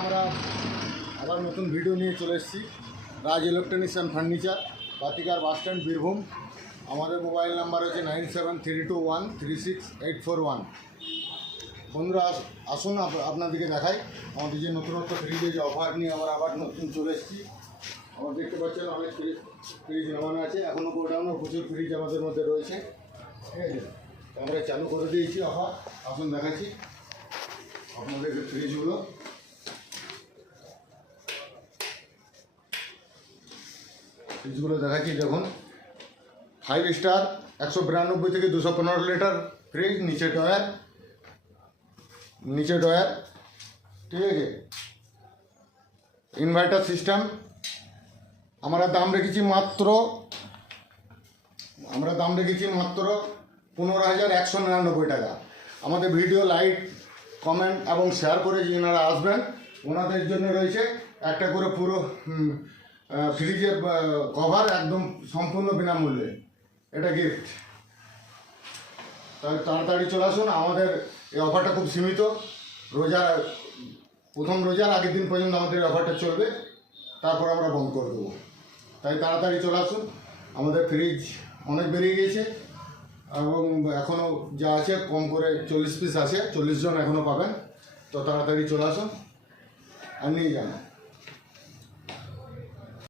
আমরা আবার নতুন ভিডিও নিয়ে চলে এসেছি। Raj electronics and furniture, Patikar bus stand, Birbhum. আমাদের মোবাইল নাম্বার হচ্ছে 9732136841। বন্ধুরা আসুন আপনাদেরকে দেখাই আমাদের যে নতুনত্ব ফ্রিজে যে অফার নিয়ে আমরা আবার নতুন চলে এসেছি। আমরা দেখতে পাচ্ছেন অনেক ফ্রিজ নামানো আছে, এখনও গোডাউনও প্রচুর ফ্রিজ আমাদের মধ্যে রয়েছে। ঠিক আছে, আমরা চালু করে দিয়েছি অফার। আসুন দেখাচ্ছি আপনাদের ফ্রিজগুলো। ফ্রিজগুলো দেখাচ্ছি, দেখুন 5 স্টার 192 থেকে 215 লিটার ফ্রিজ, নিচে ডয়ার, ঠিক আছে, ইনভার্টার সিস্টেম। আমরা দাম রেখেছি মাত্র 15,199 টাকা। আমাদের ভিডিও লাইক, কমেন্ট এবং শেয়ার করে যারা আসবেন ওনাদের জন্য রয়েছে একটা করে পুরো ফ্রিজের কভার, একদম সম্পূর্ণ বিনামূল্যে। এটা গিফট। তাই তাড়াতাড়ি চলে আসুন। আমাদের এই অফারটা খুব সীমিত, প্রথম রোজার আগের দিন পর্যন্ত আমাদের এই অফারটা চলবে, তারপর আমরা বন্ধ করে দেবো। তাই তাড়াতাড়ি চলে আসুন। আমাদের ফ্রিজ অনেক বেরিয়ে গিয়েছে এবং এখনও যা আছে কম করে 40 পিস আছে, 40 জন এখনও পাবেন। তো তাড়াতাড়ি চলে আসুন আর নিয়ে যান।